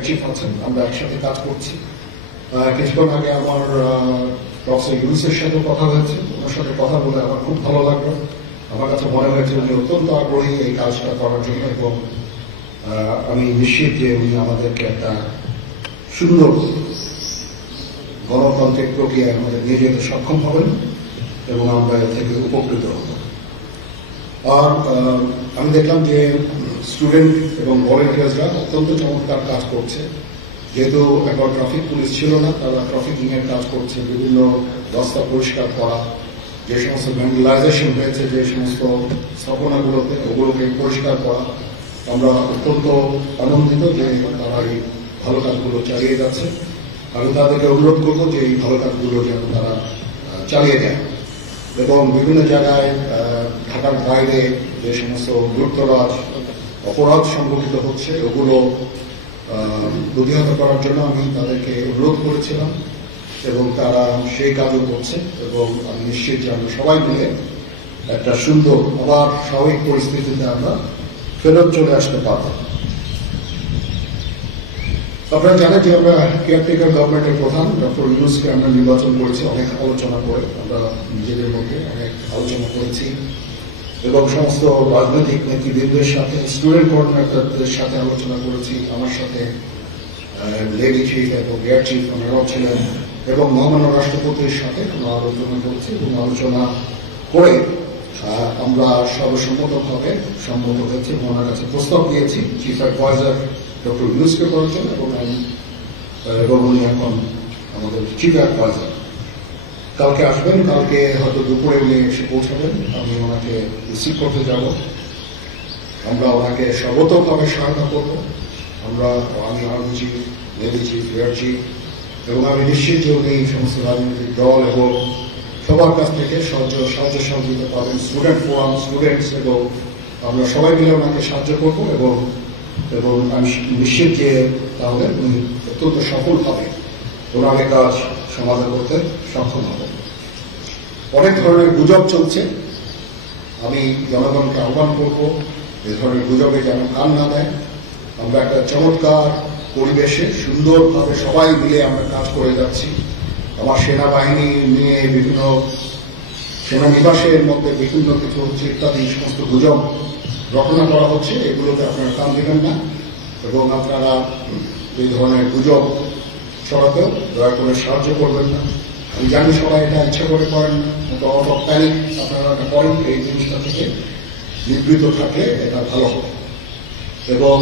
Air chief আছেন, আমরা একসাথে কাজ করছি। কিছুক্ষণ আগে আমার প্রফেসর ইউনুসের সাথে কথা হয়েছে, ওনার সাথে কথা বলে আমার খুব ভালো লাগলো। আমার কাছে মনে হয়েছে উনি অত্যন্ত আগ্রহী এই কাজটা করার জন্য, এবং আমি নিশ্চিত যে উনি আমাদেরকে একটা সুন্দর গণতান্ত্রিক প্রক্রিয়ায় আমাদের নিয়ে যেতে সক্ষম হবেন এবং আমরা এর থেকে উপকৃত হব। আর আমি দেখলাম যে স্টুডেন্ট এবং ভলেন্টিয়ার্সরা অত্যন্ত চমৎকার কাজ করছে। যেহেতু একবার ট্রাফিক পুলিশ ছিল না, তারা ট্রাফিকিং এর কাজ করছে, বিভিন্ন রাস্তা পরিষ্কার করা, যে সমস্ত ভ্যান্ডালাইজেশন হয়েছে যে সমস্ত স্থাপনাগুলোতে, ওগুলোকে পরিষ্কার করা। আমরা অত্যন্ত আনন্দিত যে তারা এই ভালো কাজগুলো চালিয়ে যাচ্ছে। আমি তাদেরকে অনুরোধ করবো যে এই ভালো কাজগুলো যেন তারা চালিয়ে দেয়, এবং বিভিন্ন জায়গায় ঢাকার বাইরে যে সমস্ত লুটতরাজ অপরাধ সংগঠিত হচ্ছে ওগুলো প্রতিহত করার জন্য আমি তাদেরকে অনুরোধ করেছিলাম, এবং তারা সেই কাজও করছে। এবং আমি নিশ্চিত যে আমরা সবাই মিলে একটা সুন্দর আবার স্বাভাবিক পরিস্থিতিতে আমরা ফেরত চলে আসতে পারব। আপনারা জানেন যে আমরা কেয়ারটেকার গভর্নমেন্টের প্রধান ডক্টর ইউনুসকে আমরা নির্বাচন করেছি অনেক আলোচনা করে, আমরা নিজেদের মধ্যে অনেক আলোচনা করেছি, এবং সমস্ত রাজনৈতিক নেতৃবৃন্দের সাথে, স্টুডেন্ট কোঅর্ডিনেটরদের সাথে আলোচনা করেছি। আমার সাথে লেডি চিফ এবং এয়ার চিফ ওনারাও ছিলেন, এবং মহামান্য রাষ্ট্রপতির সাথে আমরা আলোচনা করেছি, এবং আলোচনা করে আমরা সর্বসম্মতভাবে সম্মত হয়েছে এবং ওনার কাছে প্রস্তাব দিয়েছি চিফ অ্যাডভাইজার ডক্টর ইউনুসকে করার জন্য, এবং উনি এখন আমাদের চিফ অ্যাডভাইজার। কালকে আসবেন, কালকে হয়তো দুপুরে উনি এসে পৌঁছাবেন, আমি ওনাকে রিসিভ করতে যাব। আমরা ওনাকে সর্বতভাবে সহায়তা করব। আমি army chief, navy chief, air chief, এবং আমি নিশ্চিত যে উনি সমস্ত রাজনৈতিক দল এবং সবার কাছ থেকে সাহায্য সহযোগিতা পাবেন, স্টুডেন্ট ফোরাম, স্টুডেন্টস, এবং আমরা সবাই মিলে ওনাকে সাহায্য করব, এবং আমি নিশ্চিত যে তাহলে উনি অত্যন্ত সফলভাবে ওনার কাজ সমাধান করতে সক্ষম হবেন। অনেক ধরনের গুজব চলছে, আমি জনগণকে আহ্বান করব এ ধরনের গুজবে যেন কান না দেয়। আমরা একটা চমৎকার পরিবেশে সুন্দরভাবে সবাই মিলে আমরা কাজ করে যাচ্ছি। আমার সেনাবাহিনী নিয়ে বিভিন্ন সেনানিবাসের মধ্যে বিভিন্ন কিছু হচ্ছে ইত্যাদি সমস্ত গুজব রটনা করা হচ্ছে, এগুলোতে আপনারা কান দেবেন না, এবং আপনারা এই ধরনের গুজব ছড়াতেও দয়া করে সাহায্য করবেন না। আমি জানি সবাই এটা ইচ্ছা করে করেন, আউট অফ প্যানিক আপনারা এটা করেন। এই জিনিসটা থেকে নিবৃত থাকলে এটা ভালো হবে, এবং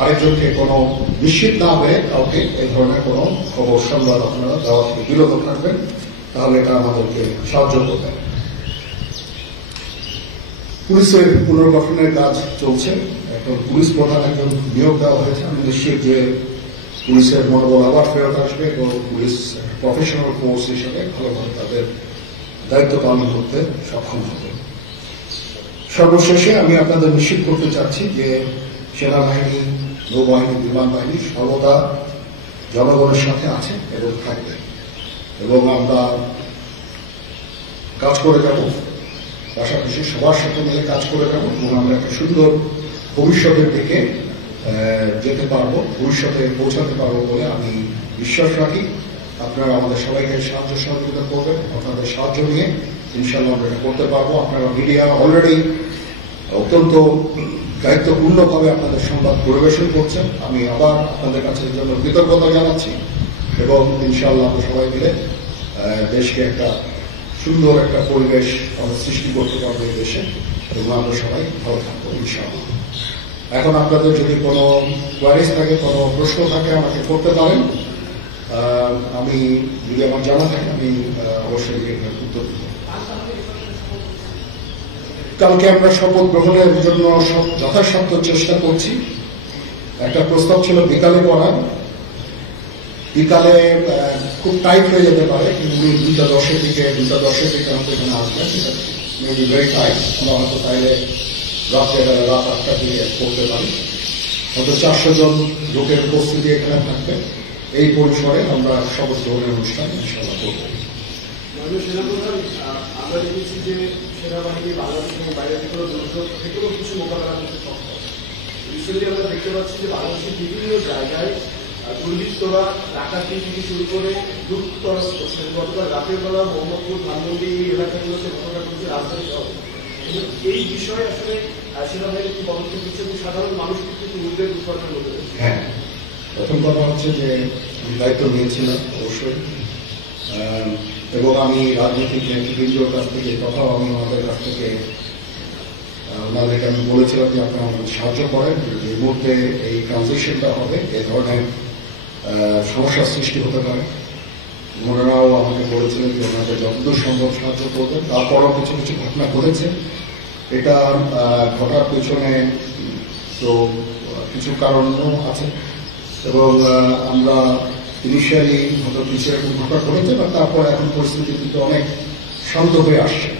আরেকজনকে কোনো নিশ্চিত না হয়ে কাউকে এই ধরনের কোনো খবর সংবাদ আপনারা দেওয়া থেকে বিরত থাকবেন, তাহলে এটা আমাদেরকে সাহায্য করবে। পুলিশের পুনর্গঠনের কাজ চলছে, এখন পুলিশ প্রধান একজন নিয়োগ দেওয়া হয়েছে। আমি নিশ্চিত যে পুলিশের মনোবল আবার ফেরত আসবে, এবং পুলিশ প্রফেশনাল ফোর্স হিসেবে ভালোভাবে তাদের দায়িত্ব পালন করতে সক্ষম হবে। সর্বশেষে আমি আপনাদের নিশ্চিত করতে চাচ্ছি যে সেনাবাহিনী, নৌবাহিনী, বিমান বাহিনী সর্বদা জনগণের সাথে আছে এবং থাকবে, এবং আমরা কাজ করে যাব, পাশাপাশি সবার সাথে মিলে কাজ করে যাব, এবং আমরা একটা সুন্দর ভবিষ্যতের দিকে যেতে পারবো, ভবিষ্যতে পৌঁছাতে পারবো বলে আমি বিশ্বাস রাখি। আপনারা আমাদের সবাইকে সাহায্য সহযোগিতা করবেন, আপনাদের সাহায্য নিয়ে ইনশাআল্লাহ আমরা এটা করতে পারবো। আপনারা মিডিয়া অলরেডি অত্যন্ত দায়িত্বপূর্ণভাবে আপনাদের সংবাদ পরিবেশন করছেন, আমি আবার আপনাদের কাছে এর জন্য কৃতজ্ঞতা জানাচ্ছি, এবং ইনশাআল্লাহ আমরা সবাই মিলে দেশকে একটা সুন্দর একটা পরিবেশ আমরা সৃষ্টি করতে পারবো এই দেশে, এবং আমরা সবাই ভালো থাকবো ইনশাআল্লাহ। এখন আপনাদের যদি কোনো কোয়ারিজ থাকে, কোনো প্রশ্ন থাকে আমাকে করতে পারেন, আমি যদি আমার জানা থাকে আমি অবশ্যই উত্তর দেব। কালকে আমরা শপথ গ্রহণের জন্য যথাসাধ্য চেষ্টা করছি। একটা প্রস্তাব ছিল বিকালে করার, বিকালে খুব টাইট হয়ে যেতে পারে, কিন্তু 2:10 দিকে আমাদের এখানে আসবেন, মেবি ভেরি টাইট। আমরা হয়তো তাইলে রাত 8টার দিকে করতে পারি, হয়তো 400 জন লোকের উপস্থিতি এখানে থাকবে। এই পরিসরে আমরা শপথ গ্রহণের অনুষ্ঠান ইনশাআল্লাহ করব। আমরা দেখেছি যে সেনাবাহিনী বাংলাদেশ এবং বাইরে থেকেও কিছু মোকাবেলা করতে সক্ষম। রিসেন্টলি আমরা দেখতে পাচ্ছি যে বাংলাদেশের বিভিন্ন জায়গায় দুর্বৃত্তরা ডাকাতি থেকে শুরু করে লুটতরাজ করছে। গতকাল রাতের বেলা মোহাম্মদপুর, ধানমন্ডি এই এলাকাগুলোতে ঘটনা ঘটেছে, রাজধানী সহ। এই বিষয়ে আসলে সেনাবাহিনী কি পদক্ষেপ নিচ্ছে এবং সাধারণ মানুষ কিন্তু উদ্বেগ উৎপাদন করতে পারছে? হ্যাঁ, প্রথম কথা হচ্ছে যে আমি দায়িত্ব নিয়েছিলাম অবশ্যই, এবং আমি রাজনৈতিক নেতৃবৃন্দর কাছ থেকে কথাও আমি আমাদের কাছ থেকে ওনাদেরকে আমি বলেছিলাম যে আপনারা আমাকে সাহায্য করেন, এই মুহূর্তে এই ট্রানজিশনটা হবে, এ ধরনের সমস্যার সৃষ্টি হতে পারে। ওনারাও আমাকে বলেছিলেন যে ওনাদের যতদূর সম্ভব সাহায্য করবেন। তারপরও কিছু কিছু ঘটনা ঘটেছে। এটা ঘটার পেছনে তো কিছু কারণও আছে, এবং আমরা ইনিশিয়ালি হয়তো কিছু এরকম ঘটনা ঘটেছে, বা তারপর এখন পরিস্থিতি কিন্তু অনেক শান্ত হয়ে আসছে।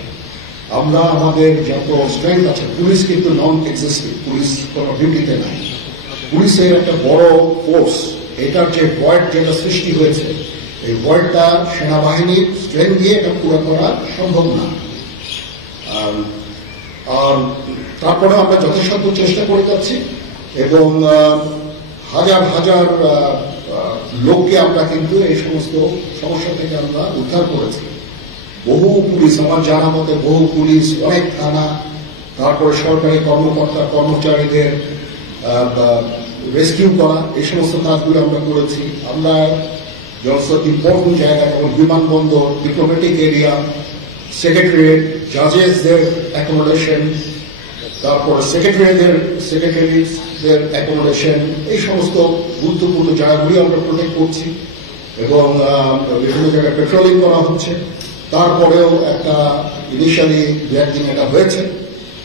আমরা আমাদের যত স্ট্রেংথ আছে, পুলিশ কিন্তু নন এক্সিস্টিং, পুলিশ কোনো ডিউটিতে নাই। পুলিশের একটা বড় ফোর্স, এটার যে ভয়েড যেটা সৃষ্টি হয়েছে, এই ভয়েডটা সেনাবাহিনীর স্ট্রেংথ দিয়ে এটা পুরো করা সম্ভব না। আর তারপরে আমরা যথাসাধ্য চেষ্টা করে যাচ্ছি, এবং হাজার হাজার লোককে আমরা কিন্তু এই সমস্ত সমস্যা থেকে আমরা উদ্ধার করেছি। বহু পুলিশ, আমার জানা মতে বহু পুলিশ, অনেক থানা, তারপরে সরকারি কর্মকর্তা কর্মচারীদের রেস্কিউ করা, এই সমস্ত কাজগুলো আমরা করেছি। আমরা যত ইম্পর্টেন্ট জায়গা যেমন বিমানবন্দর, ডিপ্লোম্যাটিক এরিয়া, সেক্রেটারিয়েট, জাজেসদের অ্যাকোমোডেশন, তারপর সেক্রেটারিদের অ্যাকোমোডেশন, এই সমস্ত গুরুত্বপূর্ণ জায়গাগুলি আমরা প্রোটেক্ট করছি, এবং বিভিন্ন জায়গায় পেট্রোলিং করা হচ্ছে। তারপরেও একটা ইনিশিয়ালি দু একদিন এটা হয়েছে,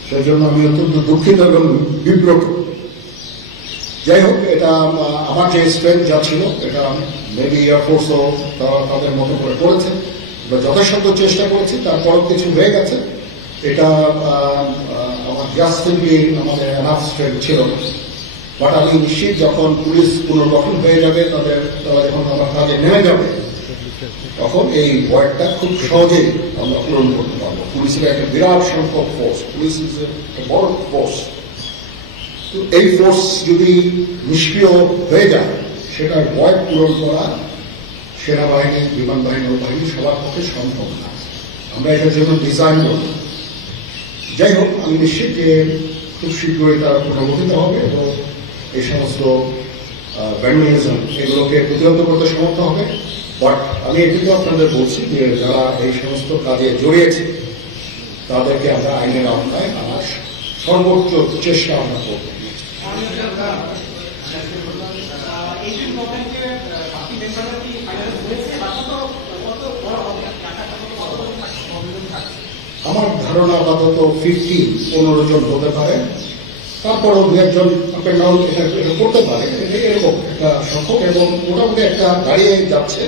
সেই জন্য আমি অত্যন্ত দুঃখিত এবং বিব্রত। যাই হোক, এটা আমার যে স্ট্রেংথ যা ছিল, এটা মেবি এয়ারফোর্সও তারা তাদের মতো করে করেছে, যথাসাধ্য চেষ্টা করেছি। তারপরও কিছু হয়ে গেছে, এটা আমার জাস্ট আমাদের এনাফ স্ট্রেংথ ছিল না। বাট আমি নিশ্চিত যখন পুলিশ পুনর্গঠন হয়ে যাবে, তারা যখন আমার কাজে নেমে যাবে, তখন এই ভয়টা খুব সহজেই আমরা পূরণ করতে পারবো। পুলিশের একটা বিরাট সংখ্যক ফোর্স, পুলিশ ইজ এ বড় ফোর্স। তো এই ফোর্স যদি নিষ্ক্রিয় হয়ে যায়, সেটার ভয় পূরণ করা সেনাবাহিনী, বিমান বাহিনী, নৌবাহিনী সবার পক্ষে সম্ভব না। আমরা এটার জন্য ডিজাইন করব। যাই হোক, আমি নিশ্চিত যে খুব শীঘ্রই তারা পুনর্গঠিত হবে, এবং এই সমস্ত ভ্যান্ডালিজম এগুলোকে প্রতিহত করতে সমর্থ হবে। বাট আমি এটুকু আপনাদের বলছি যে যারা এই সমস্ত কাজে জড়িয়েছে, তাদেরকে আমরা আইনের আওতায় আনার সর্বোচ্চ চেষ্টা আমরা করব। আমার ধারণা আপাতত 15 জন হতে পারে, তারপরও দু একজন এটা করতে পারে, এরকম একটা সংখ্যক, এবং মোটামুটি একটা দাঁড়িয়ে যাচ্ছে।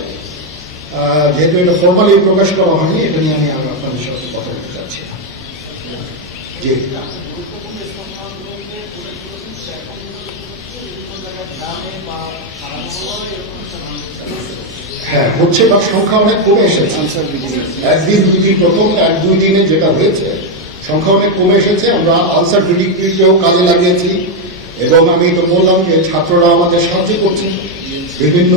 যেহেতু এটা ফর্মালি প্রকাশ করা হয়নি, এটা নিয়ে আমি আপনাদের সাথে কথা বলতে চাচ্ছি। জি, হ্যাঁ হচ্ছে, বা সংখ্যা অনেক কমে এসেছে। একদিন দুদিন, প্রথম 1-2 দিনে যেটা হয়েছে, সংখ্যা অনেক কমে এসেছে। আমরা আনসার ডিডিকেও কাজে লাগিয়েছি, এবং আমি তো বললাম যে ছাত্ররা আমাদের সাহায্য করছে বিভিন্ন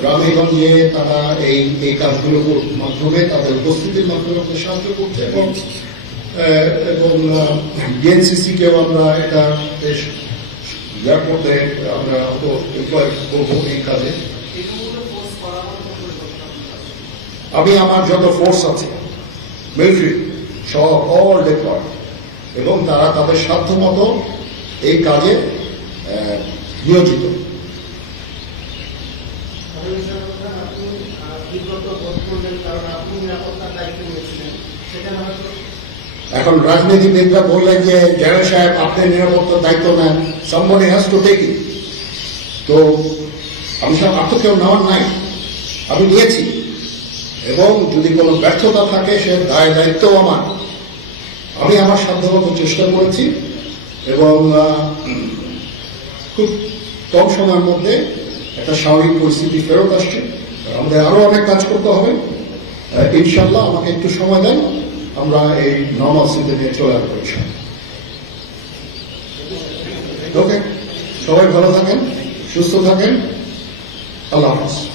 গ্রামে গঞ্জে। তারা এই কাজগুলোর মাধ্যমে, তাদের উপস্থিতির মাধ্যমে আমাদের সাহায্য করছে, এবং বিএনসিসি কেও আমরা এটা বেশ করতে আমরা এমপ্লয় করবো এই কাজে। আমি আমার যত ফোর্স আছে মিলিটারি সব অল ডিপ্লয়েড, এবং তারা তাদের সাধ্য মতো এই কাজে নিয়োজিত। এখন রাজনীতিবিদরা বললেন যে জেনারেল সাহেব আপনি নিরাপত্তার দায়িত্ব নেন, somebody has to take it। তো আমি সব আর তো কেউ নেওয়ার নাই, আমি নিয়েছি, এবং যদি কোনো ব্যর্থতা থাকে সে দায়িত্ব আমার। আমি আমার সাধ্যমতো চেষ্টা করেছি, এবং খুব কম সময়ের মধ্যে একটা স্বাভাবিক পরিস্থিতি ফেরত আসছে। আমাদের আরো অনেক কাজ করতে হবে, ইনশাল্লাহ। আমাকে একটু সময় দেন, আমরা এই নর্মাল স্থিতিতে চলে আসবো। ওকে। সবাই ভালো থাকেন, সুস্থ থাকেন। আল্লাহ হাফেজ।